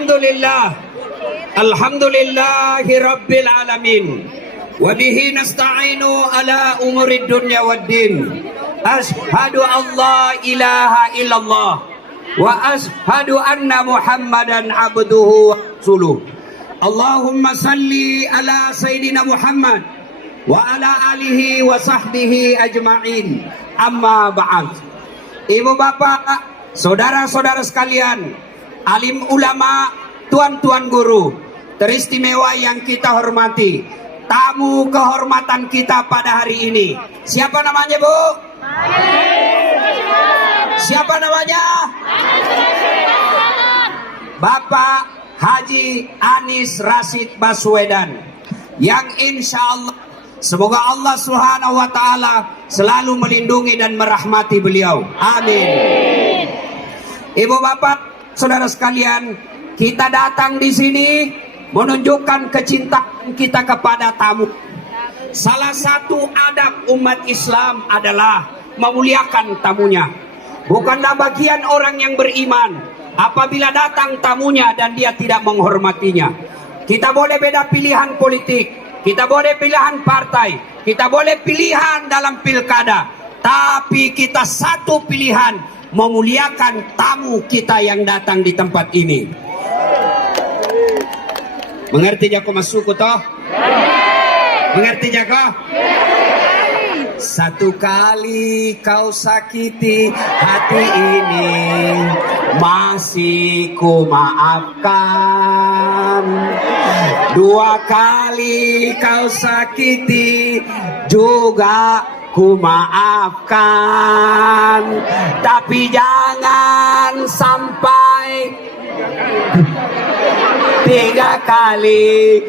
Alhamdulillah. Alhamdulillahi Rabbil Alamin. Wa bihi nasta'inu ala umurid dunya waddin. Ashhadu an la ilaha illallah. Wa ashhadu anna Muhammadan abduhu wa rasuluh. Allahumma salli ala Sayyidina Muhammad wa ala alihi wa sahbihi ajma'in. Amma ba'd. Ibu bapak, saudara-saudara sekalian, alim ulama, tuan-tuan guru teristimewa yang kita hormati, tamu kehormatan kita pada hari ini. Siapa namanya, Bu? Siapa namanya? Bapak Haji Anies Rashid Baswedan, yang insya Allah semoga Allah Subhanahu wa Ta'ala selalu melindungi dan merahmati beliau. Amin. Ibu bapak, saudara sekalian, kita datang di sini menunjukkan kecintaan kita kepada tamu. Salah satu adab umat Islam adalah memuliakan tamunya. Bukanlah bagian orang yang beriman apabila datang tamunya dan dia tidak menghormatinya. Kita boleh beda pilihan politik, kita boleh pilihan partai, kita boleh pilihan dalam pilkada, tapi kita satu pilihan, memuliakan tamu kita yang datang di tempat ini. Mengerti jako masuk toh? Mengerti jako? Satu kali kau sakiti hati ini, masih ku maafkan. Dua kali kau sakiti juga ku maafkan. Tapi jangan sampai tiga kali.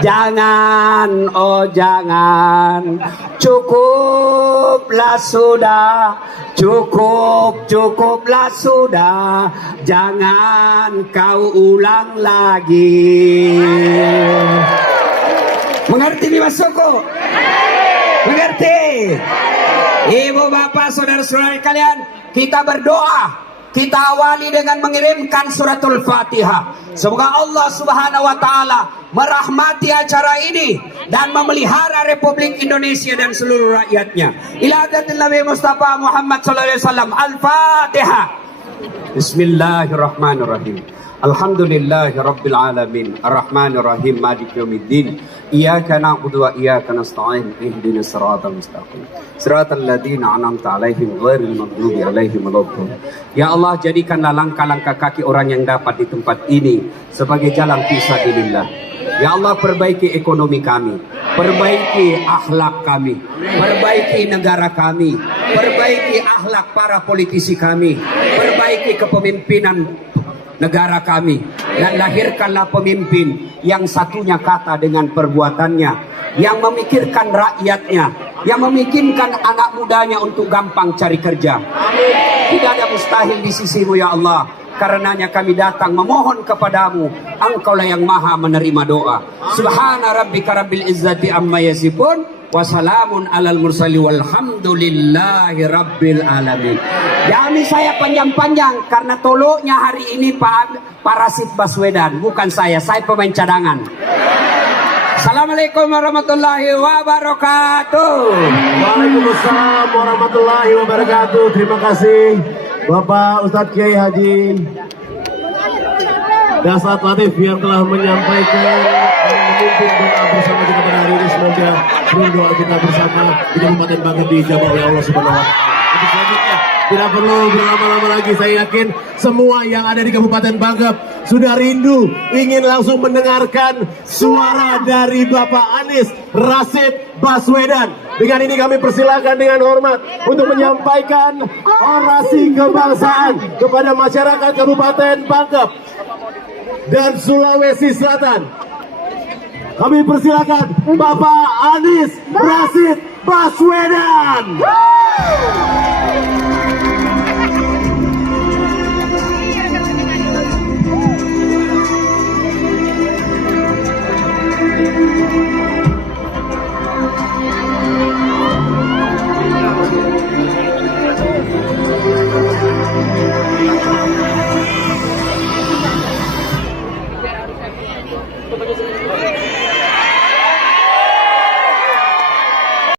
Jangan, oh jangan. Cukuplah sudah. Cukuplah sudah. Jangan kau ulang lagi. Mengerti nih Mas Suku? Mengerti? Ibu bapak saudara-saudara kalian, kita berdoa. Kita awali dengan mengirimkan suratul Fatihah. Semoga Allah Subhanahu wa Ta'ala merahmati acara ini dan memelihara Republik Indonesia dan seluruh rakyatnya. Ila hadatil Nabi Mustafa Muhammad sallallahu alaihi wasallam. Al-Fatihah. Bismillahirrahmanirrahim. Alhamdulillahi Rabbil Alamin. Ar-Rahmanir-Rahim. Maliki yaumiddin. Iyyaka na'budu wa iyyaka nasta'in. Ihdinas siratal mustaqim. Siratal ladzina an'amta 'alaihim ghairil maghdubi 'alaihim waladdallin. Ya Allah, jadikanlah langkah-langkah kaki orang yang dapat di tempat ini sebagai jalan fisabilillah. Ya Allah, perbaiki ekonomi kami, perbaiki akhlak kami, perbaiki negara kami, perbaiki akhlak para politisi kami, perbaiki kepemimpinan negara kami, dan lahirkanlah pemimpin yang satunya kata dengan perbuatannya, yang memikirkan rakyatnya, yang memikirkan anak mudanya untuk gampang cari kerja. Tidak ada mustahil di sisimu ya Allah. Karenanya kami datang memohon kepadamu, Engkaulah yang maha menerima doa. Subhana rabbika rabbil izzati amma yasifun, wassalamun alal mursali walhamdulillahi rabbil alamin. Jadi saya panjang-panjang karena toloknya hari ini Pak Rashid Baswedan, bukan saya pemain cadangan. Assalamualaikum warahmatullahi wabarakatuh. Waalaikumsalam warahmatullahi wabarakatuh. Terima kasih Bapak Ustadz Kiai Haji Dasat Latif yang telah menyampaikan dan memimpin doa bersama kita pada hari ini. Semoga doa kita bersama di Kabupaten Bangka dijabah oleh Allah Subhanahu wa Ta'ala. Untuk selanjutnya tidak perlu berlama-lama lagi, saya yakin semua yang ada di Kabupaten Bangka sudah rindu ingin langsung mendengarkan suara dari Bapak Anies Rashid Baswedan. Dengan ini kami persilakan dengan hormat untuk menyampaikan orasi kebangsaan kepada masyarakat Kabupaten Bangka dan Sulawesi Selatan. Kami persilakan Bapak Anies Rashid Baswedan.